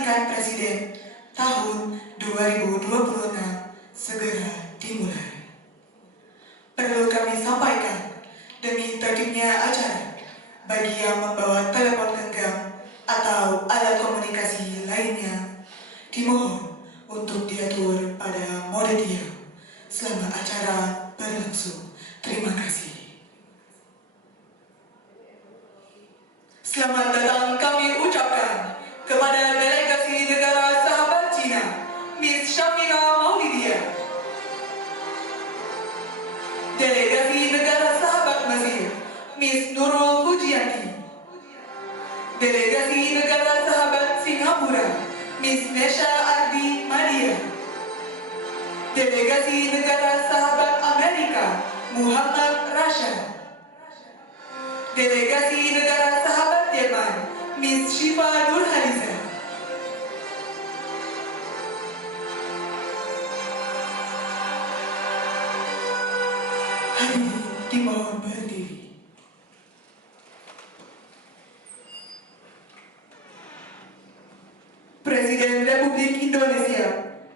pelantikan Presiden tahun 2026 segera dimulai. Perlu kami sampaikan, demi tertibnya acara, bagi yang membawa telepon genggam atau alat komunikasi lainnya, dimohon untuk diatur pada mode diam selama acara berlangsung. Terima kasih. Selamat datang kami ucapkan kepada delegasi negara sahabat Cina, Miss Syafira Maulidia. Delegasi negara sahabat Mesir, Miss Nurul Fujianti. Delegasi negara sahabat Singapura, Miss Nesha Ardi Madia. Delegasi negara sahabat Amerika, Muhammad Rashad. Delegasi negara sahabat Jerman, Miss Shifa Nurhaliza. Hadirin dimohon berdiri. Presiden Republik Indonesia,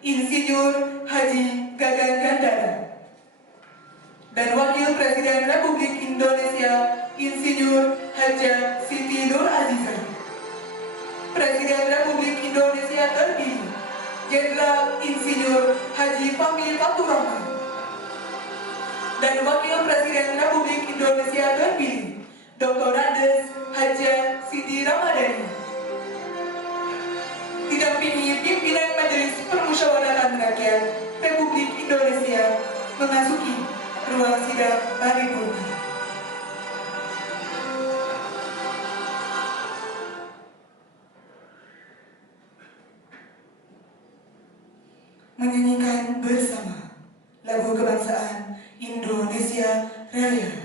Insinyur Haji Gagan Gandara. Dan Wakil Presiden Republik Indonesia, Insinyur Haja Siti Nur Aziza. Presiden Republik Indonesia terpilih, Jenderal Insinyur Haji Fahmi Faturrahman. Dan Wakil Presiden Republik Indonesia terpilih, Dr. Andes Haja Siti Ramadhani. Didampingi pimpinan Majelis Permusyawaratan Rakyat Republik Indonesia memasuki ruang sidang paripurna. Menyanyikan bersama lagu kebangsaan Indonesia Raya.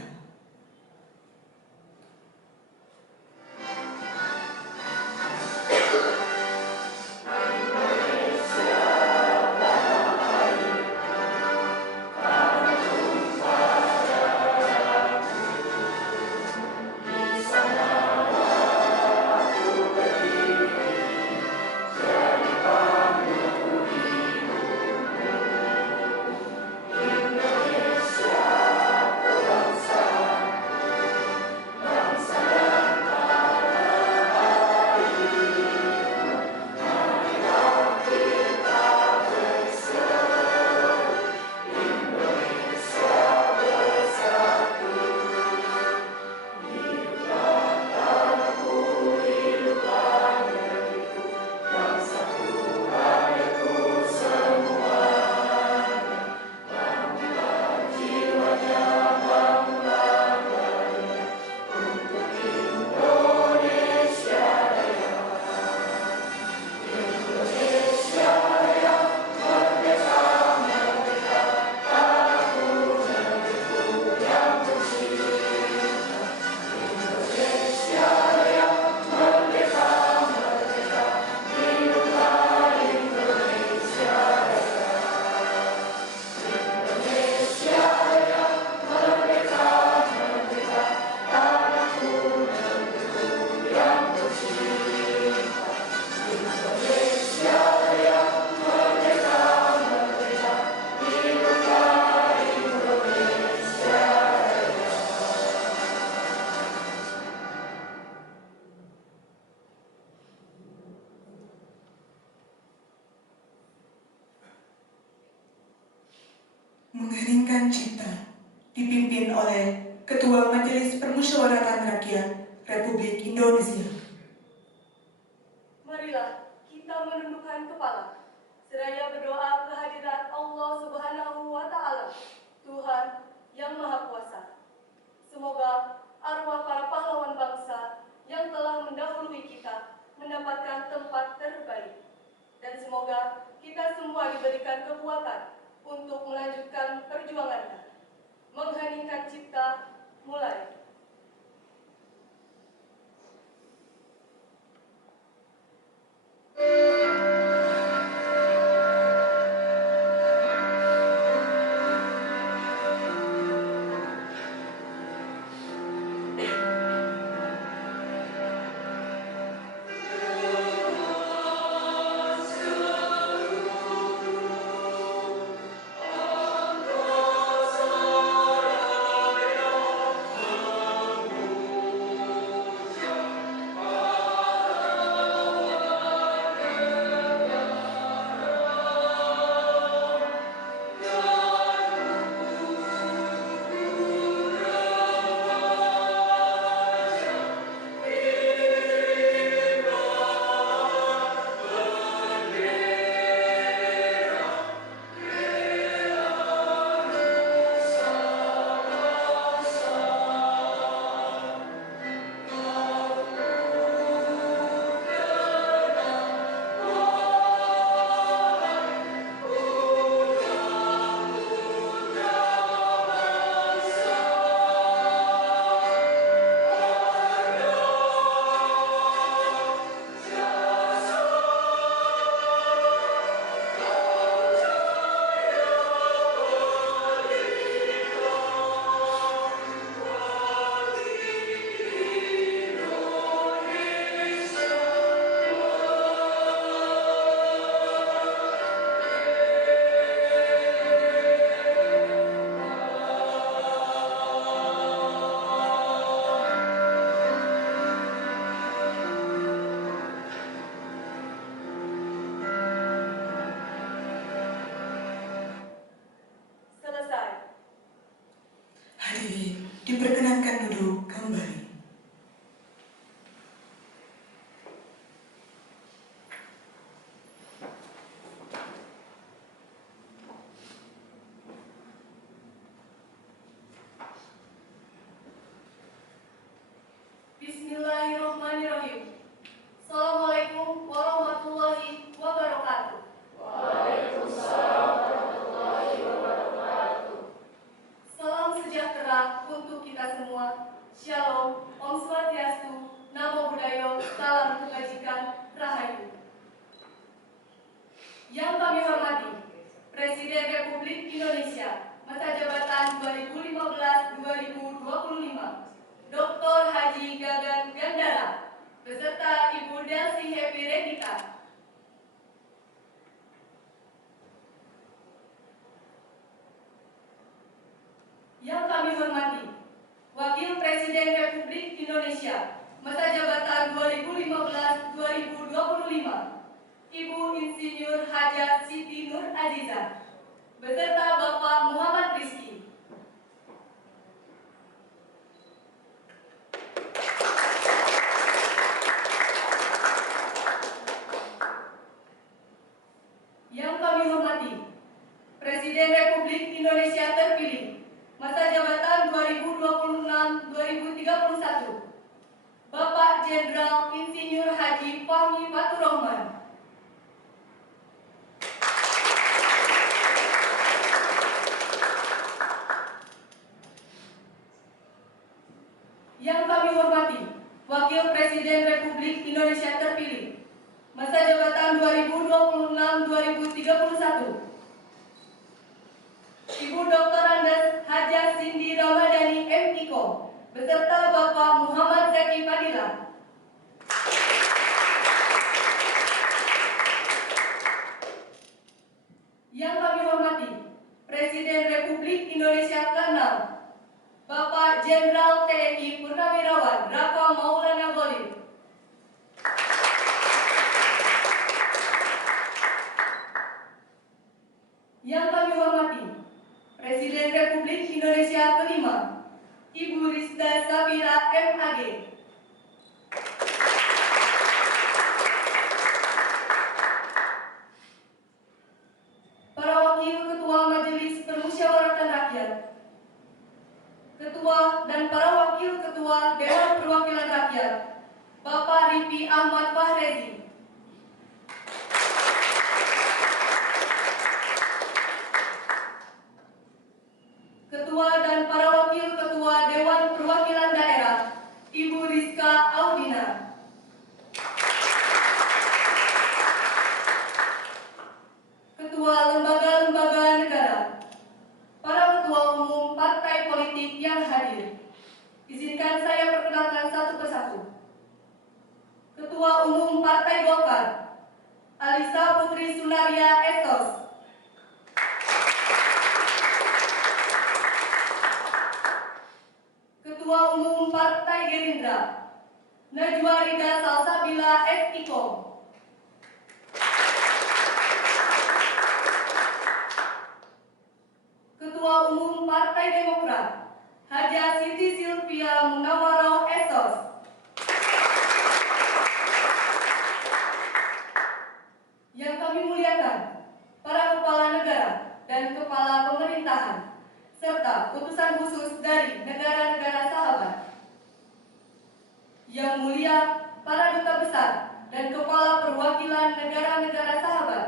Mengheningkan Cipta dipimpin oleh Ketua Majelis Permusyawaratan Rakyat Republik Indonesia. Marilah kita menundukkan kepala, seraya berdoa kehadirat Allah Subhanahu wa Ta'ala, Tuhan yang Maha Kuasa. Semoga arwah para pahlawan bangsa yang telah mendahului kita mendapatkan tempat terbaik, dan semoga kita semua diberikan kekuatan untuk melanjutkan perjuangannya. Mengheningkan Cipta, mulai. Insinyur Haja Siti Nur Aziza beserta Bapak Muhammad Rizki. Yang kami hormati, Presiden Republik Indonesia terpilih masa jabatan 2026-2031, Bapak Jenderal Insinyur Haji Fahmi Faturrahman. Yang kami hormati, Wakil Presiden Republik Indonesia terpilih masa jabatan 2026-2031, Ibu Dr. Andes Haja Cindy Ramadhani M.Iko beserta Bapak Muhammad Zaki Fadila. Yang kami hormati, Presiden Republik Indonesia ke-6, Bapak Jenderal TNI Purnawirawan Raka Maulana Ghalib. Yang kami hormati, Presiden Republik Indonesia ke-5, Ibu Rizda Safira M.Ag. Para Wakil Ketua Majelis Permusyawaratan Rakyat, Ketua dan para Wakil Ketua Dewan Perwakilan Rakyat, Bapak Rifi Ahmad Fahrezi. Ketua dan para Wakil Ketua Dewan Perwakilan Daerah, Ibu Rizka Audina. Ketua lembaga-lembaga negara, para ketua umum partai politik yang hadir. Izinkan saya perkenalkan satu persatu. Ketua Umum Partai Golkar, Alisa Putri Sunaria Estos. Ketua Umum Partai Gerindra, Najwa Rida Salsabila S.Iko. Ketua Umum Partai Demokrat, Haja Siti Silvia Munawwaroh Essos. Yang kami muliakan, para kepala negara dan kepala pemerintahan, serta utusan khusus dari negara-negara sahabat. Yang mulia, para duta besar dan kepala perwakilan negara-negara sahabat.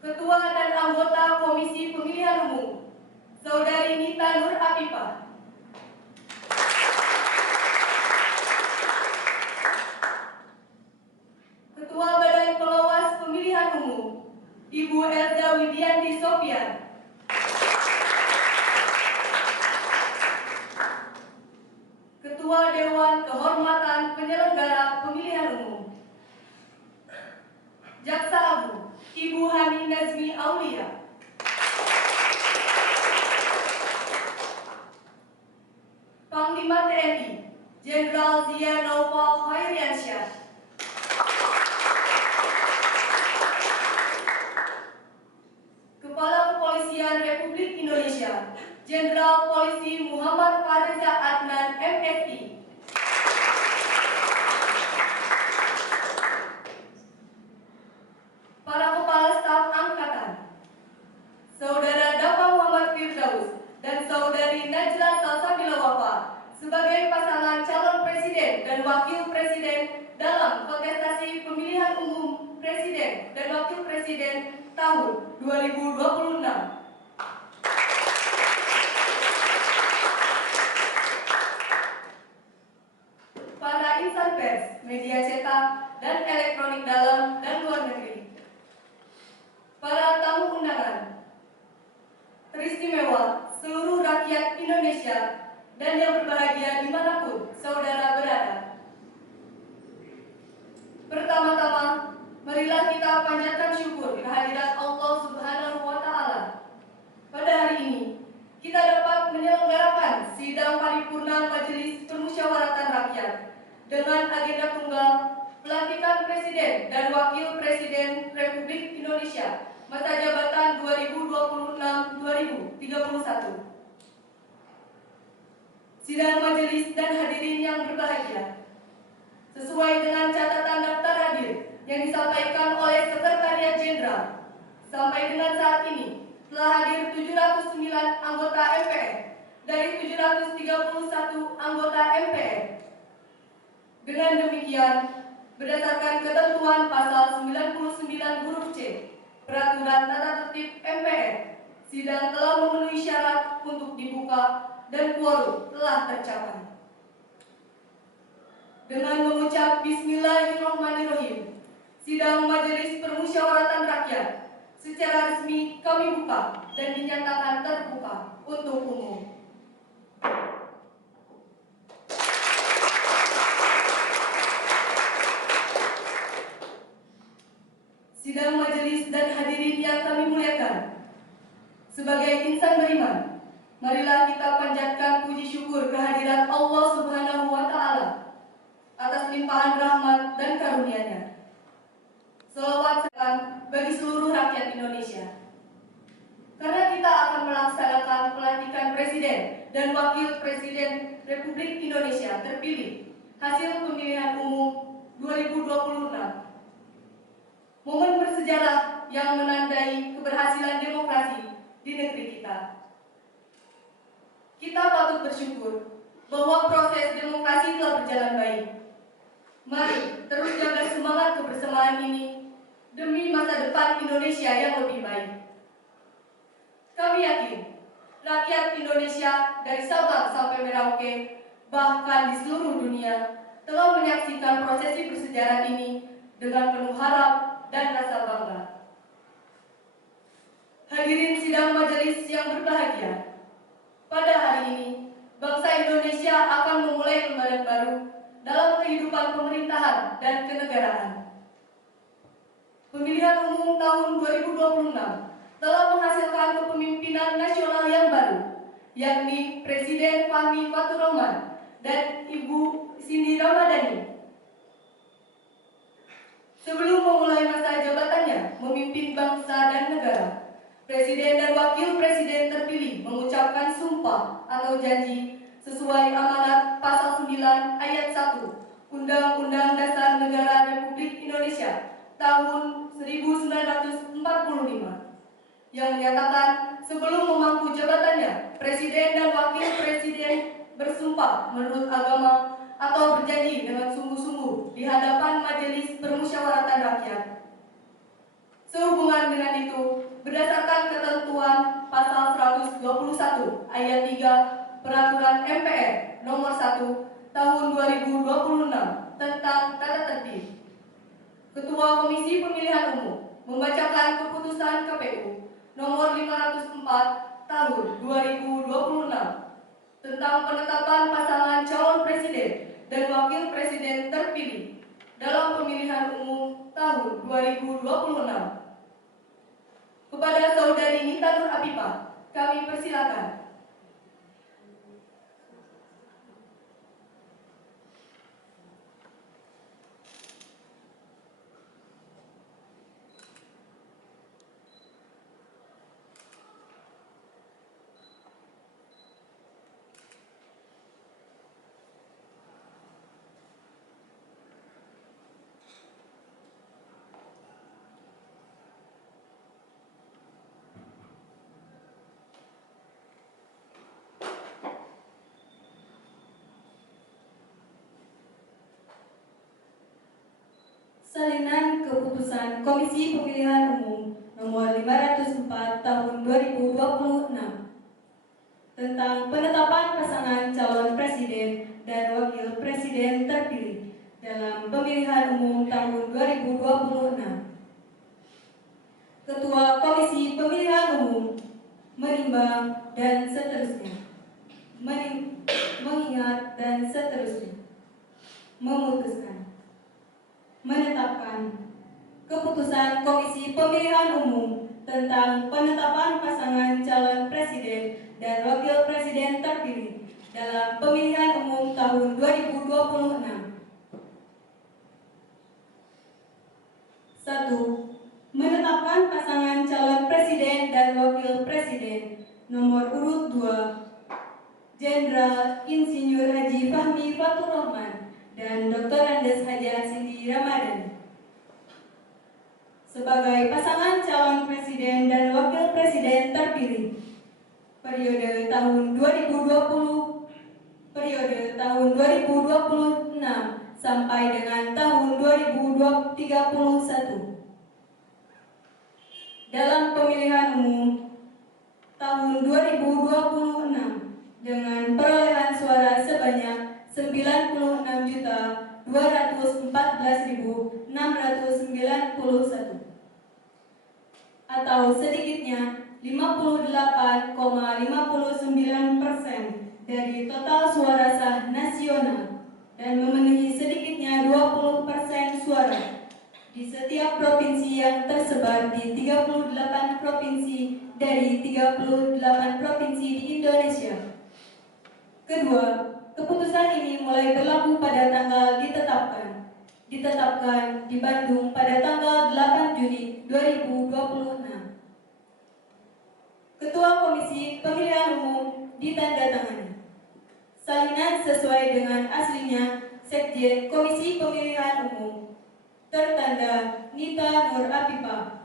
Ketua dan anggota Komisi Pemilihan Umum, Saudari Nita Nur Afifah. Ketua Badan Pengawas Pemilihan Umum, Ibu Elza Widianti Sofyan. Ketua Dewan Kehormatan Penyelenggara Pemilihan Umum, Jaksa Agung, Ibu Hani Nazmi Aulia. Panglima TNI, Jenderal Zia Naufal Khairiansyah. Kepala Kepolisian Republik Indonesia, Jenderal Polisi Muhammad Fareza Adnan MSI. Para Kepala Staf Angkatan, Saudara Dapa Muhammad Firdaus dan Saudari Najla Salsabila Wafa sebagai pasangan calon presiden dan wakil presiden dalam kontestasi pemilihan umum presiden dan wakil presiden tahun 2026. Para insan pers, media cetak, dan elektronik dalam dan luar negeri. Para tamu undangan, teristimewa seluruh rakyat Indonesia dan yang berbahagia dimanapun saudara berada. Pertama-tama, marilah kita panjatkan syukur kehadirat Allah Subhanahu wa Ta'ala. Pada hari ini, kita dapat menyelenggarakan sidang paripurna Majelis Permusyawaratan Rakyat dengan agenda tunggal pelantikan Presiden Presiden dan Wakil Presiden Republik Indonesia masa jabatan 2026-2031. Sidang majelis dan hadirin yang berbahagia, sesuai dengan catatan daftar hadir yang disampaikan oleh Sekretariat Jenderal, sampai dengan saat ini telah hadir 709 anggota MPR dari 731 anggota MPR. Dengan demikian, berdasarkan ketentuan pasal 99 huruf C Peraturan Tata Tertib MPR, sidang telah memenuhi syarat untuk dibuka dan quorum telah tercapai. Dengan mengucap Bismillahirrahmanirrahim, sidang Majelis Permusyawaratan Rakyat secara resmi kami buka dan dinyatakan terbuka untuk umum. Sidang majelis dan hadirin yang kami muliakan, sebagai insan beriman, marilah kita panjatkan puji syukur kehadirat Allah Subhanahu wa Ta'ala atas limpahan rahmat dan karunia-Nya. Selawat bagi seluruh rakyat Indonesia. Karena kita akan melaksanakan pelantikan Presiden dan Wakil Presiden Republik Indonesia terpilih hasil pemilihan umum 2026. Momen bersejarah yang menandai keberhasilan demokrasi di negeri kita. Kita patut bersyukur bahwa proses demokrasi telah berjalan baik. Mari terus jaga semangat kebersamaan ini demi masa depan Indonesia yang lebih baik. Kami yakin rakyat Indonesia dari Sabang sampai Merauke, bahkan di seluruh dunia, telah menyaksikan prosesi bersejarah ini dengan penuh harap dan rasa bangga. Hadirin sidang majelis yang berbahagia, pada hari ini, bangsa Indonesia akan memulai lembaran baru dalam kehidupan pemerintahan dan kenegaraan. Pemilihan umum tahun 2026 telah menghasilkan kepemimpinan nasional yang baru, yakni Presiden Fahmi Fatturrahman dan Ibu Cindy Ramadhani. Sebelum memulai masa jabatannya memimpin bangsa dan negara, Presiden dan Wakil Presiden terpilih mengucapkan sumpah atau janji sesuai amanat pasal 9 ayat 1 Undang-Undang Dasar Negara Republik Indonesia tahun 1945 yang menyatakan sebelum memangku jabatannya, Presiden dan Wakil Presiden bersumpah menurut agama atau berjanji dengan sungguh-sungguh di hadapan Majelis Permusyawaratan Rakyat. Sehubungan dengan itu, berdasarkan ketentuan pasal 121 ayat 3 Peraturan MPR nomor 1 tahun 2026 tentang tata tertib, Ketua Komisi Pemilihan Umum membacakan keputusan KPU nomor 504 tahun 2026 tentang penetapan pasangan calon presiden dan wakil presiden terpilih dalam pemilihan umum tahun 2026. Kepada Saudari Nita Nur Apipah, kami persilakan. Salinan Keputusan Komisi Pemilihan Umum Nomor 504 Tahun 2026 tentang penetapan pasangan calon presiden dan wakil presiden terpilih dalam pemilihan umum tahun 2026. Ketua Komisi Pemilihan Umum menimbang dan seterusnya, mengingat dan seterusnya, memutuskan, menetapkan keputusan Komisi Pemilihan Umum tentang penetapan pasangan calon presiden dan wakil presiden terpilih dalam pemilihan umum tahun 2026. 1. Menetapkan pasangan calon presiden dan wakil presiden nomor urut 2 Jenderal Insinyur Haji Fahmi Fatur Rahman dan Dr. Andes Hajah Siti Ramadhani sebagai pasangan calon presiden dan wakil presiden terpilih periode tahun 2020 2026 sampai dengan tahun 2031. Dalam pemilihan umum tahun 2026 dengan perolehan suara sebanyak 96.214.691 atau sedikitnya 58,59% dari total suara sah nasional dan memenuhi sedikitnya 20% suara di setiap provinsi yang tersebar di 38 provinsi dari 38 provinsi di Indonesia. Kedua, keputusan ini mulai berlaku pada tanggal ditetapkan di Bandung pada tanggal 8 Juni 2026. Ketua Komisi Pemilihan Umum ditandatangani. Salinan sesuai dengan aslinya Sekjen Komisi Pemilihan Umum. Tertanda Nita Nur Apipah.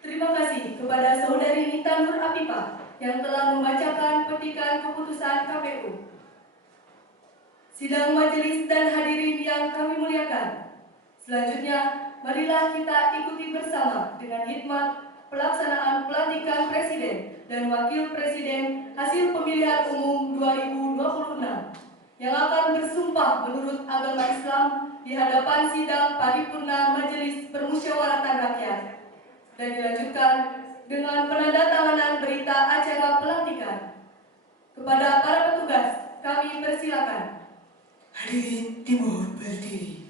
Terima kasih kepada Saudari Nita Nur Apipah yang telah membacakan petikan keputusan KPU. Sidang majelis dan hadirin yang kami muliakan. Selanjutnya, marilah kita ikuti bersama dengan hikmat pelaksanaan pelantikan Presiden dan Wakil Presiden hasil pemilihan umum 2026 yang akan bersumpah menurut agama Islam di hadapan sidang paripurna Majelis Permusyawaratan Rakyat dan dilanjutkan dengan penandatanganan berita acara pelantikan. Kepada para petugas, kami persilakan. Hadirin dimohon berdiri.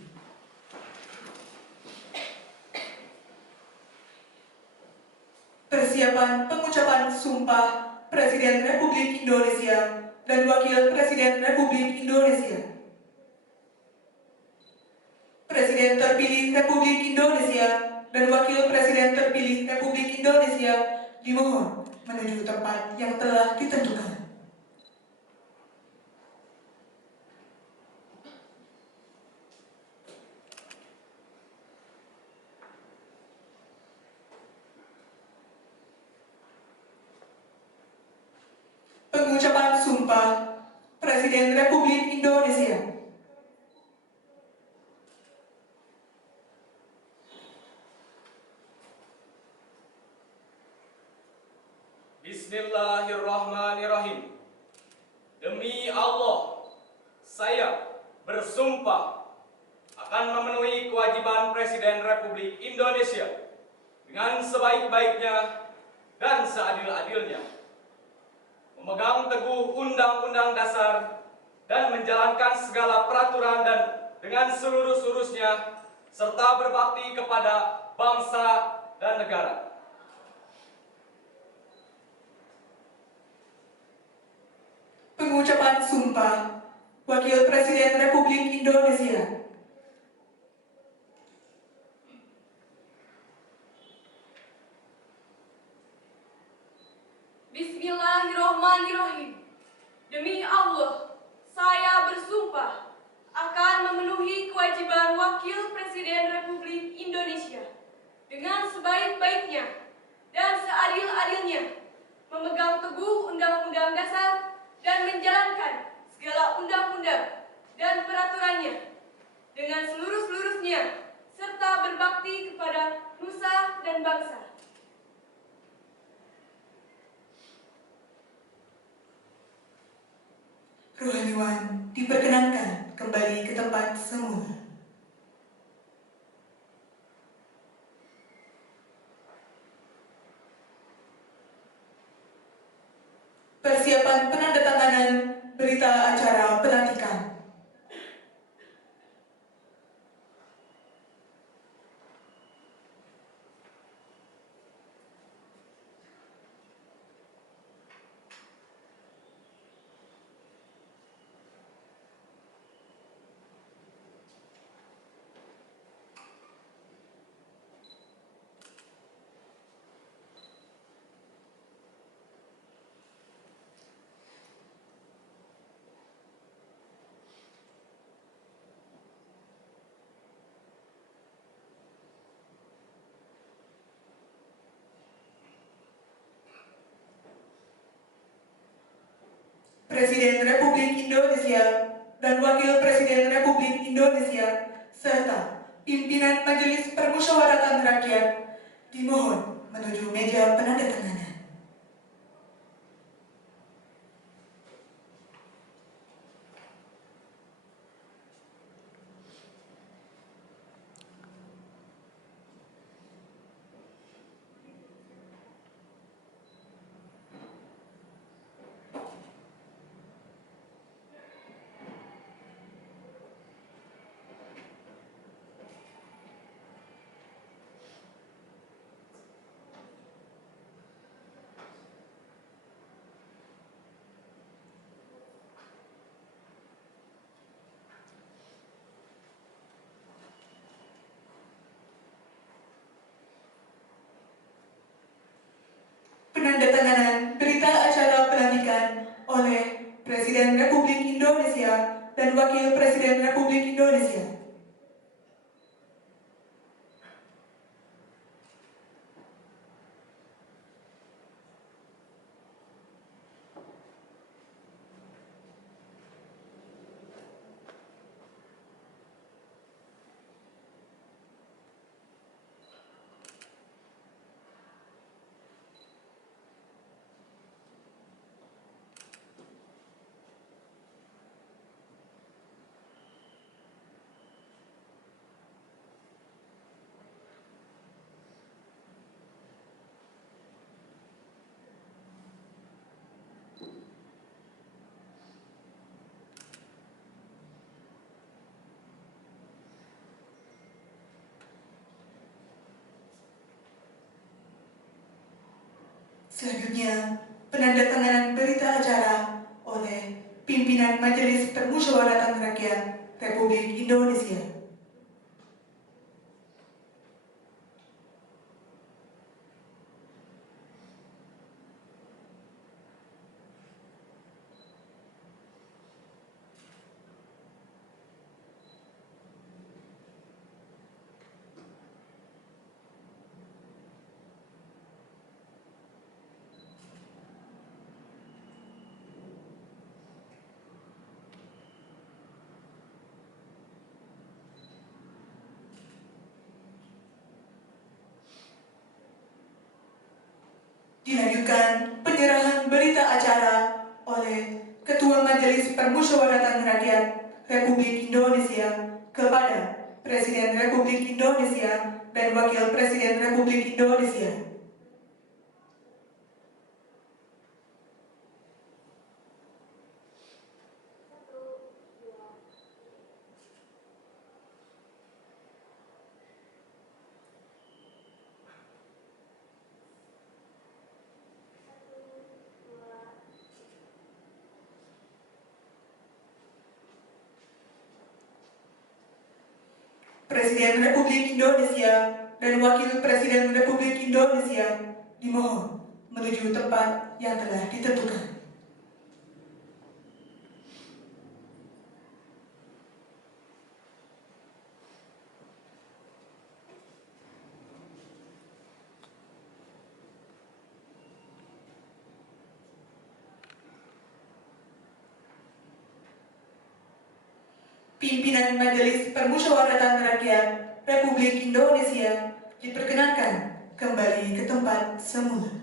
Persiapan pengucapan sumpah Presiden Republik Indonesia dan Wakil Presiden Republik Indonesia. Presiden terpilih Republik Indonesia dan Wakil Presiden terpilih Republik Indonesia dimohon menuju tempat yang telah ditentukan. Pengucapan sumpah Presiden Republik Indonesia. Bismillahirrahmanirrahim. Demi Allah, saya bersumpah akan memenuhi kewajiban Presiden Republik Indonesia dengan sebaik-baiknya dan seadil-adilnya, memegang teguh Undang-Undang Dasar dan menjalankan segala peraturan dan dengan seluruh-seluruhnya serta berbakti kepada bangsa dan negara. Pengucapan sumpah Wakil Presiden Republik Indonesia. Bismillahirrahmanirrahim. Demi Allah, saya bersumpah akan memenuhi kewajiban Wakil Presiden Republik Indonesia dengan sebaik-baiknya dan seadil-adilnya, memegang teguh Undang-Undang Dasar dan menjalankan segala undang-undang dan peraturannya dengan seluruh-seluruhnya serta berbakti kepada nusa dan bangsa. Rohaniwan diperkenankan kembali ke tempat semula. berita acara pelantikan. Presiden Republik Indonesia dan Wakil Presiden Republik Indonesia serta pimpinan Majelis Permusyawaratan Rakyat dimohon menuju meja penandatanganan. Penandatanganan berita acara pelantikan oleh Presiden Republik Indonesia dan Wakil Presiden Republik Indonesia. Selanjutnya, penandatanganan berita acara oleh pimpinan Majelis Permusyawaratan Rakyat Republik Indonesia. Dilanjutkan penyerahan berita acara oleh Ketua Majelis Permusyawaratan Rakyat Republik Indonesia kepada Presiden Republik Indonesia dan Wakil Presiden Republik Indonesia. Presiden Republik Indonesia dan Wakil Presiden Republik Indonesia dimohon menuju tempat yang telah ditentukan. Pimpinan Majelis Permusyawaratan Rakyat Republik Indonesia diperkenankan kembali ke tempat semula.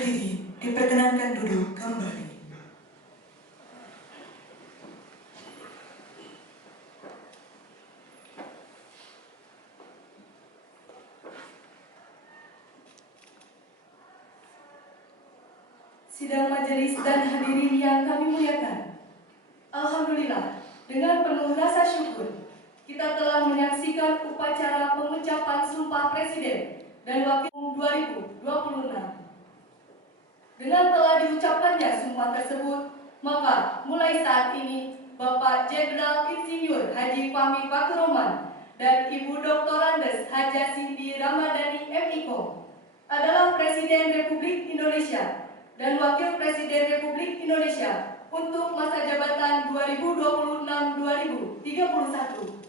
Hadirin diperkenankan duduk kembali. Sidang majelis dan hadirin yang kami muliakan. Alhamdulillah, dengan penuh rasa syukur, kita telah menyaksikan upacara pengucapan Sumpah Presiden dan Wakil 2026. Dengan telah diucapkannya sumpah tersebut, maka mulai saat ini Bapak Jenderal Insinyur Haji Fahmi Fakhrul dan Ibu Dr. Andes Haja Cindy Ramadhani MIko adalah Presiden Republik Indonesia dan Wakil Presiden Republik Indonesia untuk masa jabatan 2026-2031.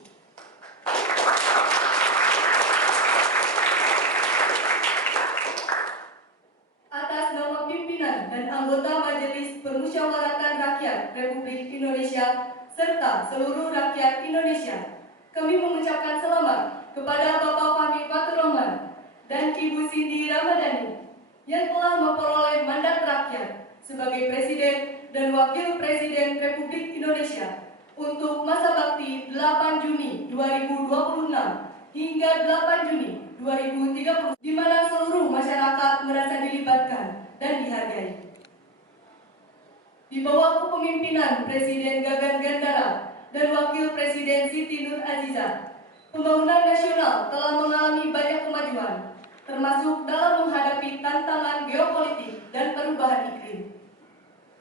Atas nama pimpinan dan anggota Majelis Permusyawaratan Rakyat Republik Indonesia serta seluruh rakyat Indonesia, kami mengucapkan selamat kepada Bapak Fahmi Fakhrul dan Ibu Cindy Ramadhani yang telah memperoleh mandat rakyat sebagai Presiden dan Wakil Presiden Republik Indonesia untuk masa bakti 8 Juni 2026 hingga 8 Juni 2030, di mana seluruh masyarakat merasa dilibatkan dan dihargai. Di bawah kepemimpinan Presiden Gagan Gandara dan Wakil Presiden Siti Nur Aziza, pembangunan nasional telah mengalami banyak kemajuan, termasuk dalam menghadapi tantangan geopolitik dan perubahan iklim.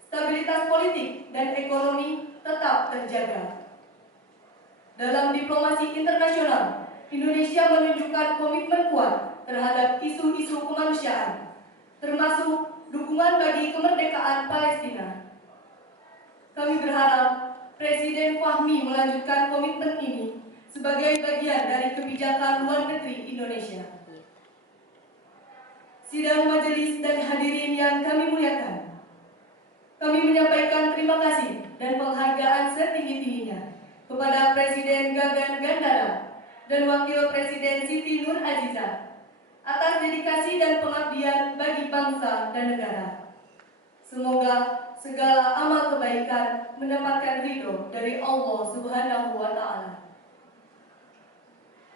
Stabilitas politik dan ekonomi tetap terjaga. Dalam diplomasi internasional, Indonesia menunjukkan komitmen kuat terhadap isu-isu kemanusiaan, termasuk dukungan bagi kemerdekaan Palestina. Kami berharap Presiden Fahmi melanjutkan komitmen ini sebagai bagian dari kebijakan luar negeri Indonesia. Sidang majelis dan hadirin yang kami muliakan, kami menyampaikan terima kasih dan penghargaan setinggi-tingginya kepada Presiden Gagan Gandara dan Wakil Presiden Siti Nur Aziza atas dedikasi dan pengabdian bagi bangsa dan negara. Semoga segala amal kebaikan mendapatkan ridho dari Allah Subhanahu wa Ta'ala.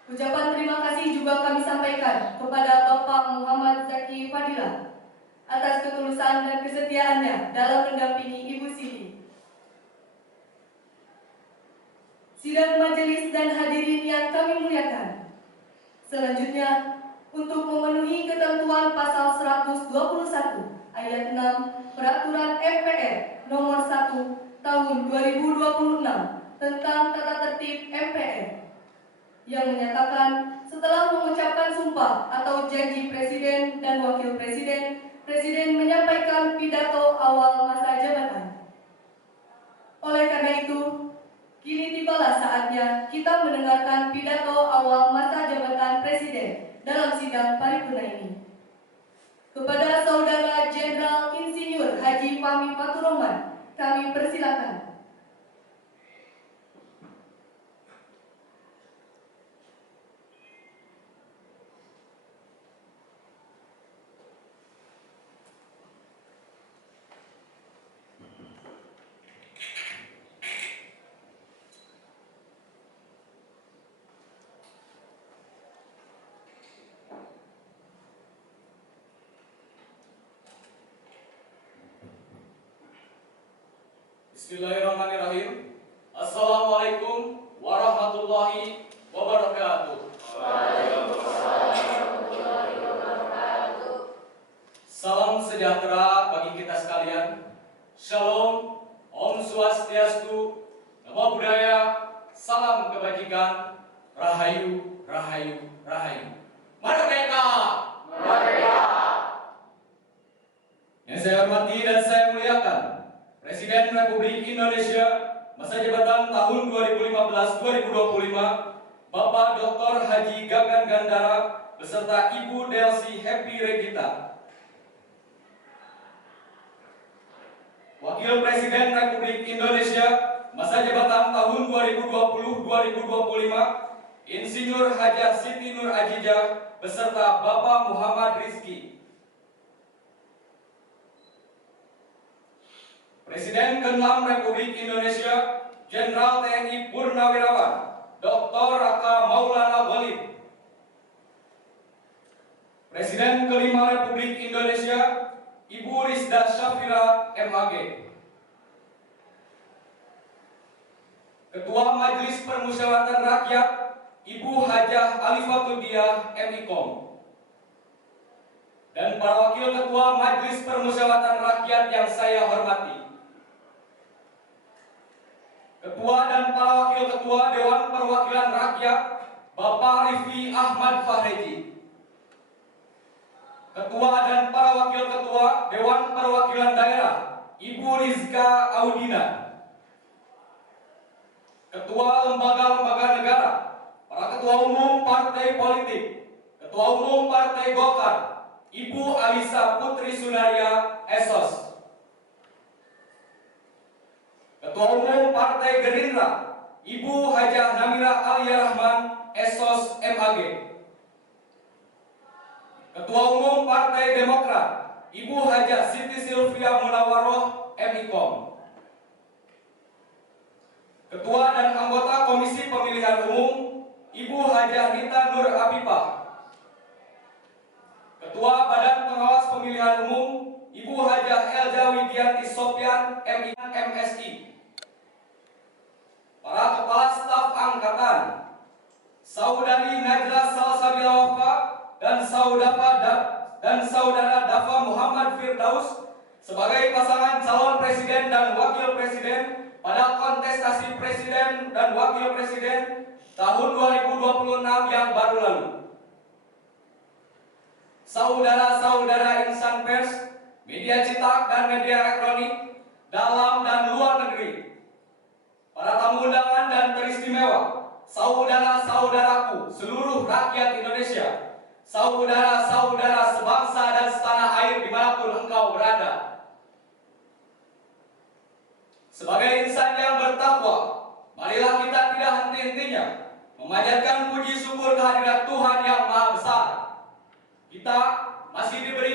Ucapan terima kasih juga kami sampaikan kepada Bapak Muhammad Zaki Fadilah atas ketulusan dan kesetiaannya dalam mendampingi Ibu Siti. Sidang majelis dan hadirin yang kami muliakan, selanjutnya untuk memenuhi ketentuan pasal 121 ayat 6 Peraturan MPR nomor 1 tahun 2026 tentang tata tertib MPR yang menyatakan setelah mengucapkan sumpah atau janji Presiden dan Wakil Presiden, Presiden menyampaikan pidato awal masa jabatan. Oleh karena itu, kini tibalah saatnya kita mendengarkan pidato awal masa jabatan Presiden dalam sidang paripurna ini. Kepada Saudara Jenderal Insinyur Haji Fahmi Fakhrul kami persilakan. Bismillahirrahmanirrahim. Assalamualaikum warahmatullahi wabarakatuh. Salam sejahtera bagi kita sekalian. Shalom, Om Swastiastu, Namo Buddhaya, salam kebajikan, Rahayu, Rahayu, Rahayu. Merdeka! Merdeka! Yang saya hormati dan saya muliakan, Presiden Republik Indonesia masa jabatan tahun 2015-2025, Bapak Dr. Haji Gagan Gandara beserta Ibu Delsi Happy Regita. Wakil Presiden Republik Indonesia masa jabatan tahun 2020-2025, Insinyur Haja Siti Nur Aziza beserta Bapak Muhammad Rizki. Presiden ke-6 Republik Indonesia, Jenderal TNI Purnawirawan, Dr. Raka Maulana Ghalib. Presiden ke-5 Republik Indonesia, Ibu Rizda Syafira MAG. Ketua Majelis Permusyawaratan Rakyat, Ibu Hajah Alifatudiyah MIKOM. Dan para wakil ketua Majelis Permusyawaratan Rakyat yang saya hormati. Ketua dan para wakil ketua Dewan Perwakilan Rakyat, Bapak Rifki Ahmad Fahreji. Ketua dan para wakil ketua Dewan Perwakilan Daerah, Ibu Rizka Audina. Ketua lembaga-lembaga negara, para ketua umum partai politik, ketua umum partai Golkar, Ibu Alisa Putri Sunaria Esos. Ketua umum partai Gerindra, Ibu Hajah Namira Alia Rahman Esos MAG. Ketua umum partai Demokrat, Ibu Hajah Siti Silvia Munawaroh MIKOM. Ketua dan anggota Komisi Pemilihan Umum, Ibu Hajah Nita Nur Abipah. Ketua Badan Pengawas Pemilihan Umum, Ibu Hajah Elza Widianti Sopyan MSI. Para Kepala Staf Angkatan, Saudari Najla Salsabila Wafa dan Saudara Dafa Muhammad Firdaus sebagai pasangan calon presiden dan wakil presiden pada kontestasi presiden dan wakil presiden tahun 2026 yang baru lalu. Saudara-saudara insan pers, media cetak dan media elektronik dalam dan luar negeri, para tamu undangan dan teristimewa, saudara-saudaraku seluruh rakyat Indonesia, saudara-saudara sebangsa dan setanah air dimanapun engkau berada. Sebagai insan yang bertakwa, marilah kita tidak henti-hentinya memanjatkan puji syukur kehadirat Tuhan yang Maha Besar. Kita masih diberi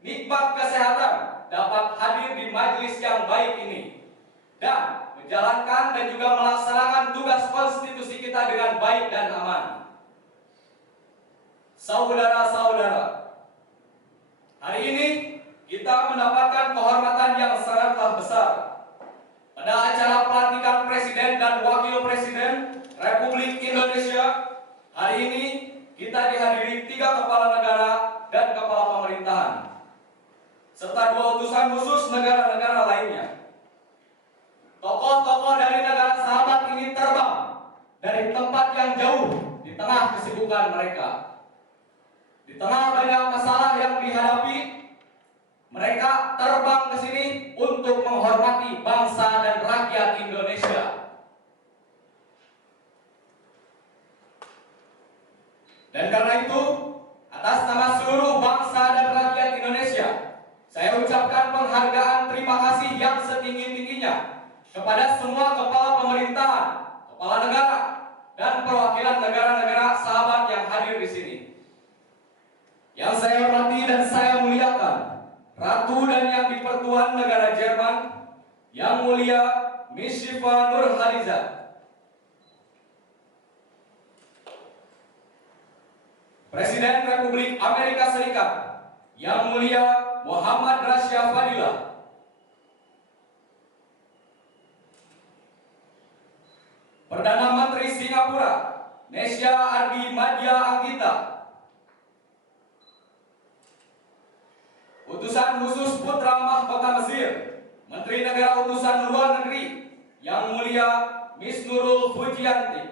nikmat kesehatan dapat hadir di majelis yang baik ini dan menjalankan dan juga melaksanakan tugas konstitusi kita dengan baik dan aman. Saudara-saudara, hari ini kita mendapatkan kehormatan yang sangatlah besar. Pada acara pelantikan Presiden dan Wakil Presiden Republik Indonesia, hari ini kita dihadiri 3 kepala negara dan kepala pemerintahan, serta 2 utusan khusus negara-negara lainnya. Tokoh-tokoh dari negara sahabat ini terbang dari tempat yang jauh di tengah kesibukan mereka. Di tengah banyak masalah yang dihadapi, mereka terbang ke sini untuk menghormati bangsa dan rakyat Indonesia. Dan karena itu, atas nama seluruh bangsa dan rakyat Indonesia, saya ucapkan penghargaan terima kasih yang setinggi-tingginya kepada semua kepala pemerintahan, kepala negara, dan perwakilan negara-negara sahabat yang hadir di sini. Yang saya hormati dan saya muliakan Ratu dan yang di-Pertuan Negara Jerman, Yang Mulia Miss Syifa Nur Haliza. Presiden Republik Amerika Serikat, Yang Mulia Muhammad Rasya Fadilah. Perdana Menteri Singapura, Nesya Ardi Madya Anggita. Utusan khusus Putra Mahkota Mesir, Menteri Negara Utusan Luar Negeri, Yang Mulia Miss Nurul Fujianti.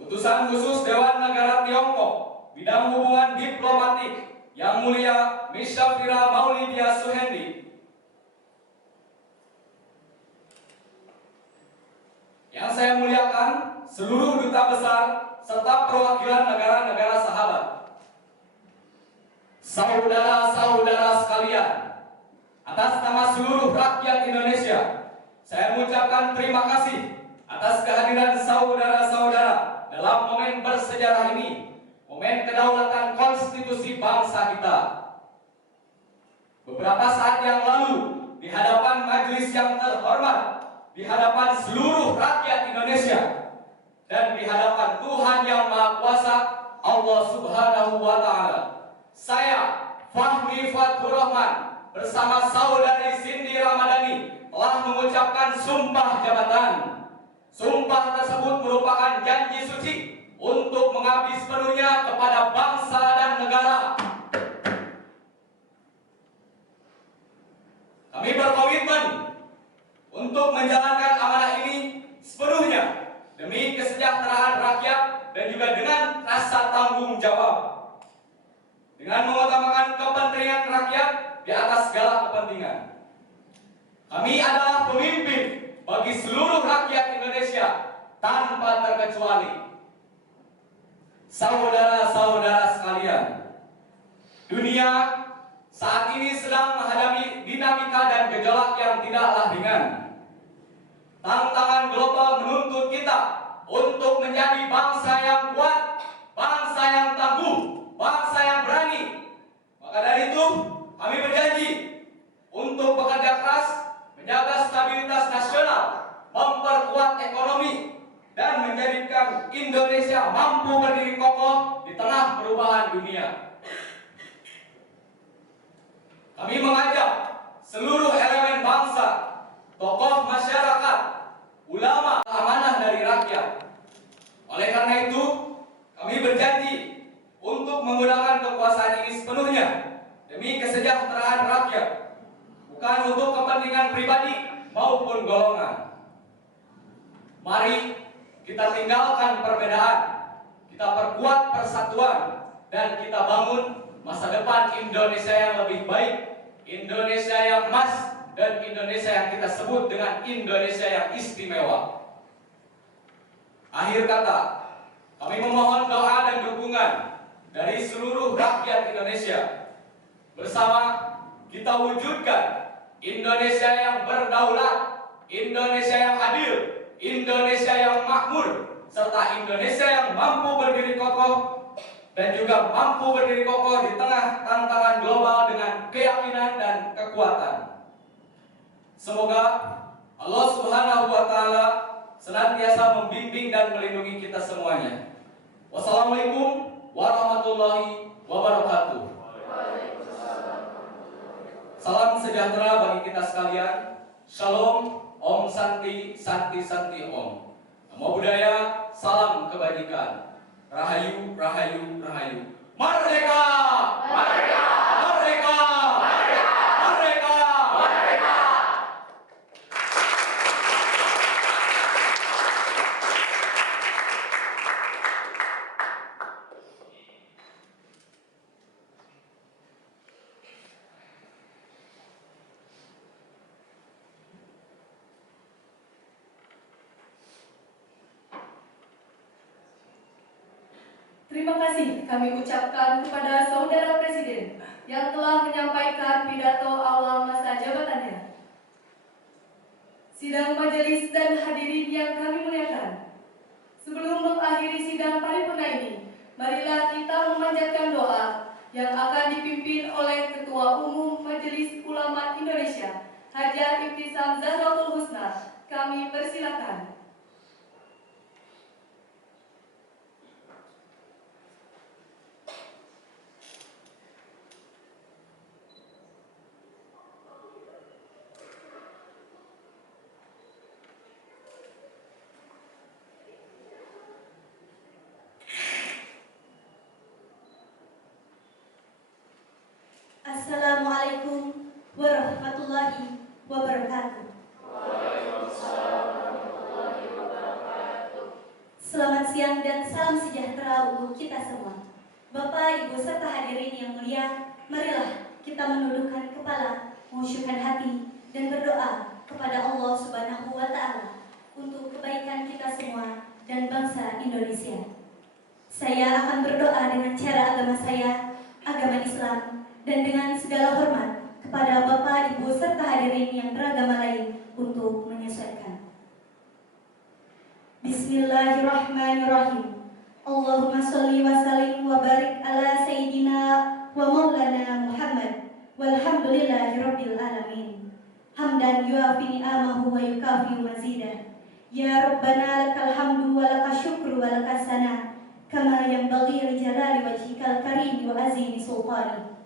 Utusan khusus Dewan Negara Tiongkok, Bidang Hubungan Diplomatik, Yang Mulia Miss Syafira Maulidia Suhendi. Yang saya muliakan seluruh duta besar serta perwakilan negara-negara sahabat. Saudara-saudara sekalian, atas nama seluruh rakyat Indonesia, saya mengucapkan terima kasih atas kehadiran saudara-saudara dalam momen bersejarah ini, momen kedaulatan konstitusi bangsa kita. beberapa saat yang lalu di hadapan majelis yang terhormat, di hadapan seluruh rakyat Indonesia, dan di hadapan Tuhan Yang Maha Kuasa, Allah Subhanahu wa Ta'ala, saya Fahmi Fathur Rahman bersama saudari Cindy Ramadhani telah mengucapkan sumpah jabatan. Sumpah tersebut merupakan janji suci untuk mengabdi sepenuhnya kepada bangsa dan negara. Kami berkomitmen untuk menjalankan amanah ini sepenuhnya demi kesejahteraan rakyat dan juga dengan rasa tanggung jawab, dengan mengutamakan kepentingan rakyat di atas segala kepentingan. Kami adalah pemimpin bagi seluruh rakyat Indonesia tanpa terkecuali. Saudara-saudara sekalian, dunia saat ini sedang menghadapi dinamika dan gejolak yang tidaklah ringan. Tantangan global menuntut kita untuk menjadi bangsa yang kuat, bangsa yang tangguh, bangsa yang berani. Maka dari itu, kami berjanji untuk bekerja keras, menjaga stabilitas nasional, memperkuat ekonomi, dan menjadikan Indonesia mampu berdiri kokoh di tengah perubahan dunia. Kami mengajak seluruh elemen bangsa, tokoh masyarakat, ulama, amanah dari rakyat. Oleh karena itu, kami berjanji untuk menggunakan kekuasaan ini sepenuhnya demi kesejahteraan rakyat, bukan untuk kepentingan pribadi maupun golongan. Mari kita tinggalkan perbedaan, kita perkuat persatuan, dan kita bangun masa depan Indonesia yang lebih baik, Indonesia yang emas, dan Indonesia yang kita sebut dengan Indonesia yang istimewa. Akhir kata, kami memohon doa dan dukungan dari seluruh rakyat Indonesia. Bersama kita wujudkan Indonesia yang berdaulat, Indonesia yang adil, Indonesia yang makmur, serta Indonesia yang mampu berdiri kokoh dan juga mampu berdiri kokoh di tengah tantangan global dengan keyakinan dan kekuatan. Semoga Allah Subhanahu wa Ta'ala senantiasa membimbing dan melindungi kita semuanya. Wassalamualaikum warahmatullahi wabarakatuh. Salam sejahtera bagi kita sekalian. Shalom, Om Santi, Santi Santi Om. Namo Buddhaya, salam kebajikan. Rahayu, Rahayu, Rahayu. Merdeka! Merdeka! Merdeka! Merdeka! Merdeka! Merdeka! Terima kasih kami ucapkan kepada Saudara Presiden yang telah menyampaikan pidato awal masa jabatannya. Sidang majelis dan hadirin yang kami muliakan, sebelum mengakhiri sidang paripurna ini, marilah kita memanjatkan doa yang akan dipimpin oleh Ketua Umum Majelis Ulama Indonesia, Hajah Ibtisam Zahratul Husna. Kami persilakan. Assalamualaikum warahmatullahi wabarakatuh. Selamat siang dan salam sejahtera untuk kita semua. Bapak, Ibu, serta hadirin yang mulia, marilah kita menundukkan kepala, mengusyukkan hati, dan berdoa kepada Allah Subhanahu wa Ta'ala untuk kebaikan kita semua dan bangsa Indonesia. Saya akan berdoa dengan cara agama saya, agama Islam, dan dengan segala hormat kepada Bapak, Ibu, serta hadirin yang beragama lain untuk menyesuaikan. Bismillahirrahmanirrahim. Allahumma sholli wa sallim wa barik ala Sayyidina wa maulana Muhammad Walhamdulillahirabbil alamin. Hamdan yuafi ni'amahu wa yukafi mazidah. Ya Rabbana lakal hamdu wa lakal syukru wa lakal sana kama yanbaghi li jalali wajhikal karim wa azimi sultani.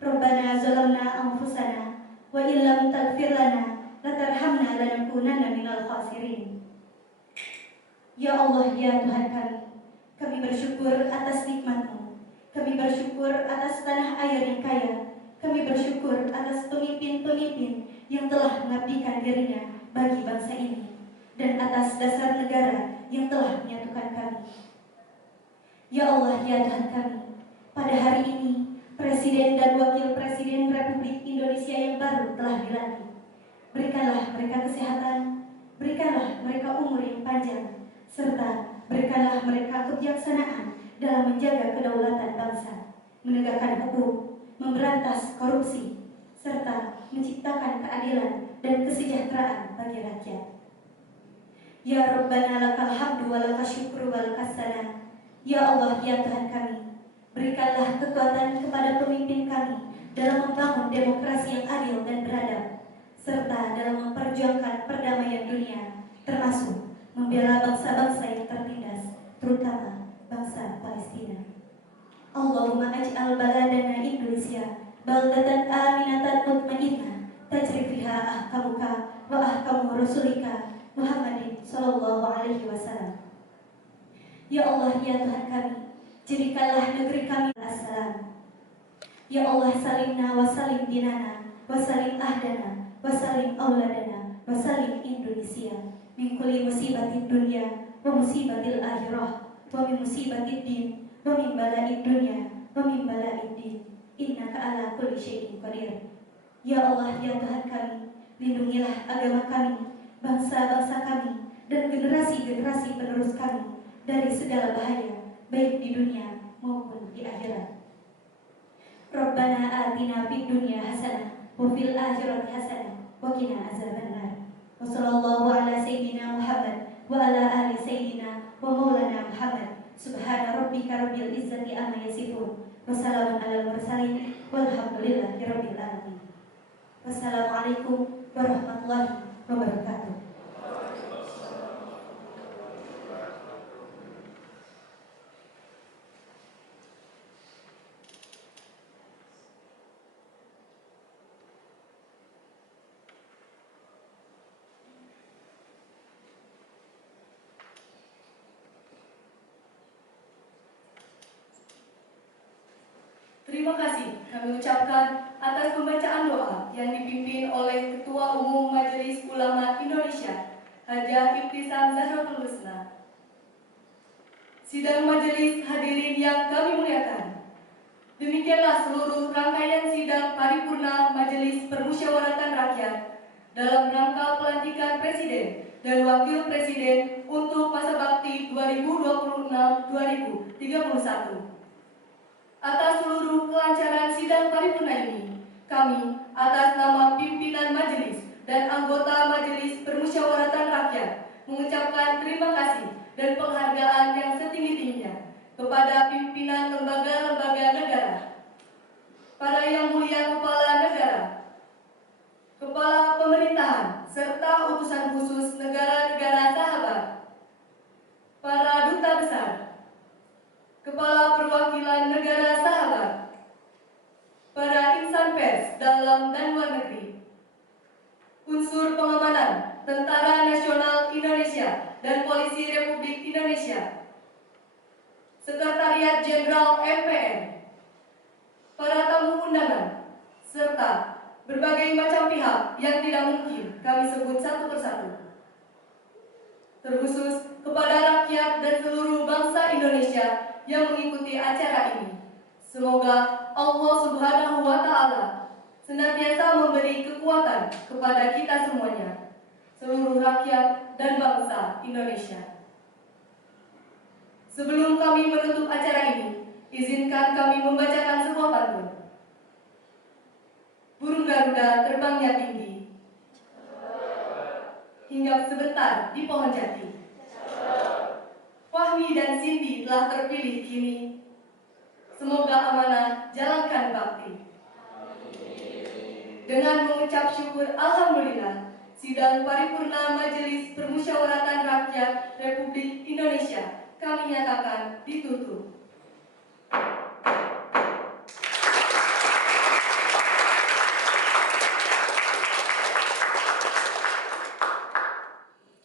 Rabbana zalamna anfusana wa illam taghfir lana latarhamna lanakunanna minal khasirin. Ya Allah, ya Tuhan kami bersyukur atas nikmat-Mu. Kami bersyukur atas tanah air yang kaya. Kami bersyukur atas pemimpin-pemimpin yang telah mengabdikan dirinya bagi bangsa ini, dan atas dasar negara yang telah menyatukan kami. Ya Allah, ya Tuhan kami, pada hari ini Presiden dan Wakil Presiden Republik Indonesia yang baru telah dilantik. Berikanlah mereka kesehatan, berikanlah mereka umur yang panjang, serta berikanlah mereka kebijaksanaan dalam menjaga kedaulatan bangsa, menegakkan hukum, memberantas korupsi, serta menciptakan keadilan dan kesejahteraan bagi rakyat. Ya Rabbana lakal hamdu wa lakal syukru wa lakal sana. Ya Allah, ya Tuhan kami, berikanlah kekuatan kepada pemimpin kami dalam membangun demokrasi yang adil dan beradab, serta dalam memperjuangkan perdamaian dunia, termasuk membela bangsa-bangsa yang tertindas, terutama bangsa Palestina. Allahumma aj'al baladana Indonesia baldatan aminatan mutmainnah tajri fiha ahkamuka wa ahkamu rasulika Muhammadin sallallahu alaihi wasallam. Ya Allah, ya Tuhan kami, jadikanlah negeri kami assalam. Ya Allah, salimna wa salim dinana wa salim ahdana wa salim auladana wa salim Indonesia min kulli musibatid dunya wa musibatil akhirah wa min musibatid din wa min bala'id dunya wa min bala'id din innaka ala kulli syai'in qadir. Ya Allah, ya Tuhan kami, lindungilah agama kami, bangsa-bangsa kami, dan generasi-generasi penerus kami dari segala bahaya, baik di dunia maupun di akhirat. Rabbana atina fid dunya hasanah wa fil akhirati hasanah wa qina azabannar. Wa sallallahu ala sayyidina Muhammad wa ala ali sayyidina wa maulana Muhammad. Subhana rabbika rabbil izzati amma yasifun wa salamun alal mursalin walhamdulillahi rabbil alamin. Wassalamualaikum warahmatullahi wabarakatuh. Terima kasih kami ucapkan atas pembacaan doa yang dipimpin oleh Ketua Umum Majelis Ulama Indonesia, Hajah Ibtisam Zahratul Husna. Sidang majelis hadirin yang kami muliakan, demikianlah seluruh rangkaian sidang paripurna Majelis Permusyawaratan Rakyat dalam rangka pelantikan Presiden dan Wakil Presiden untuk masa bakti 2026-2031. Atas seluruh kelancaran sidang paripurna ini, kami atas nama pimpinan majelis dan anggota Majelis Permusyawaratan Rakyat mengucapkan terima kasih dan penghargaan yang setinggi-tingginya kepada pimpinan lembaga-lembaga negara, para yang mulia kepala negara, kepala pemerintahan, serta utusan khusus negara-negara sahabat, para duta besar, kepala perwakilan negara sahabat, para insan pers dalam dan luar negeri, unsur pengamanan Tentara Nasional Indonesia dan Polisi Republik Indonesia, Sekretariat Jenderal MPR, para tamu undangan, serta berbagai macam pihak yang tidak mungkin kami sebut satu persatu. Terkhusus kepada rakyat dan seluruh bangsa Indonesia yang mengikuti acara ini. Semoga Allah Subhanahu wa Ta'ala senantiasa memberi kekuatan kepada kita semuanya, seluruh rakyat dan bangsa Indonesia. Sebelum kami menutup acara ini, izinkan kami membacakan sebuah pantun. Burung Garuda terbangnya tinggi, hinggap sebentar di pohon jati. Fahmi dan Cindy telah terpilih kini. Semoga amanah jalankan bakti. Dengan mengucap syukur Alhamdulillah, sidang paripurna Majelis Permusyawaratan Rakyat Republik Indonesia kami nyatakan ditutup.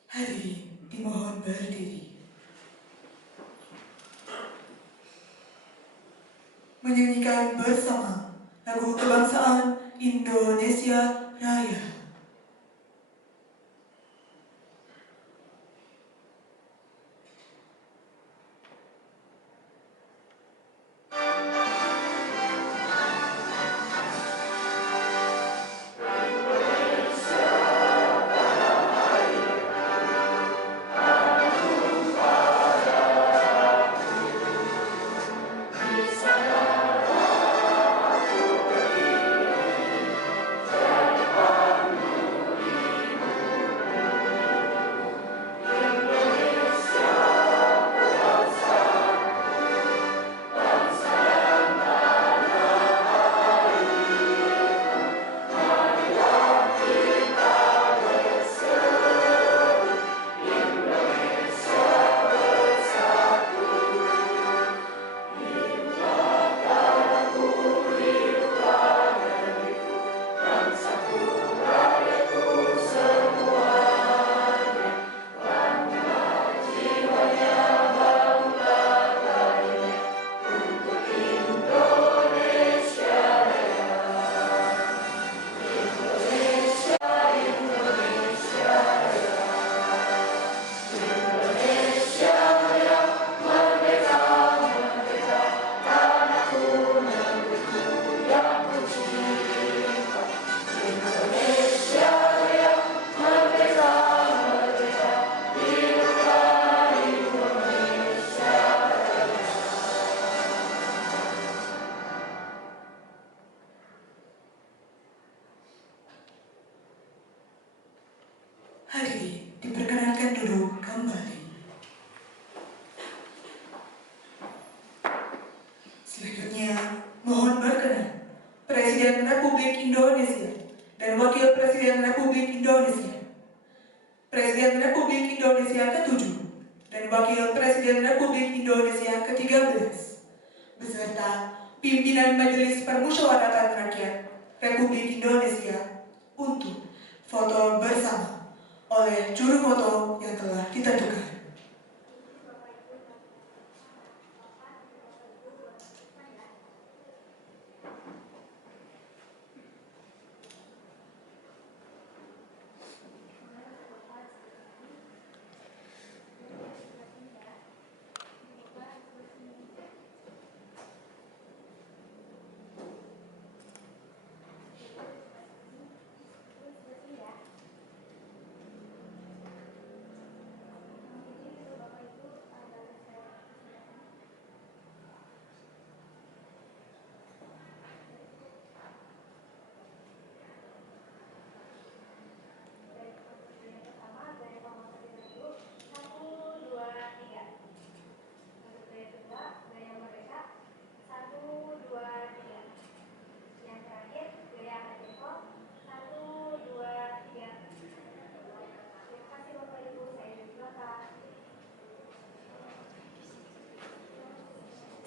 Hadirin dimohon berdiri. Menyanyikan bersama lagu kebangsaan Indonesia Raya. Hadirin diperkenankan duduk kembali. Selanjutnya, mohon berkenan Presiden Republik Indonesia dan Wakil Presiden Republik Indonesia, Presiden Republik Indonesia ke-7 dan Wakil Presiden Republik Indonesia ke-13, beserta pimpinan Majelis Permusyawaratan Rakyat Republik Indonesia untuk foto bersama oleh juru foto yang telah ditentukan.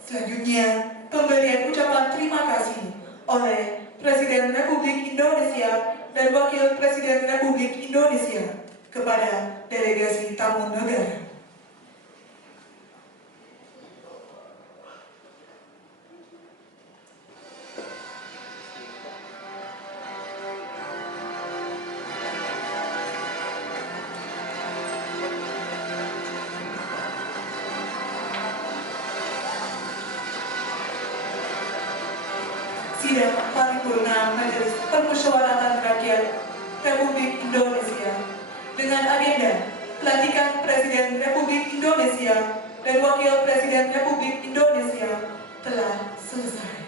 Selanjutnya, pemberian ucapan terima kasih oleh Presiden Republik Indonesia dan Wakil Presiden Republik Indonesia kepada delegasi tamu negara. Sidang paripurna Majelis Permusyawaratan Rakyat Republik Indonesia dengan agenda pelantikan Presiden Republik Indonesia dan Wakil Presiden Republik Indonesia telah selesai.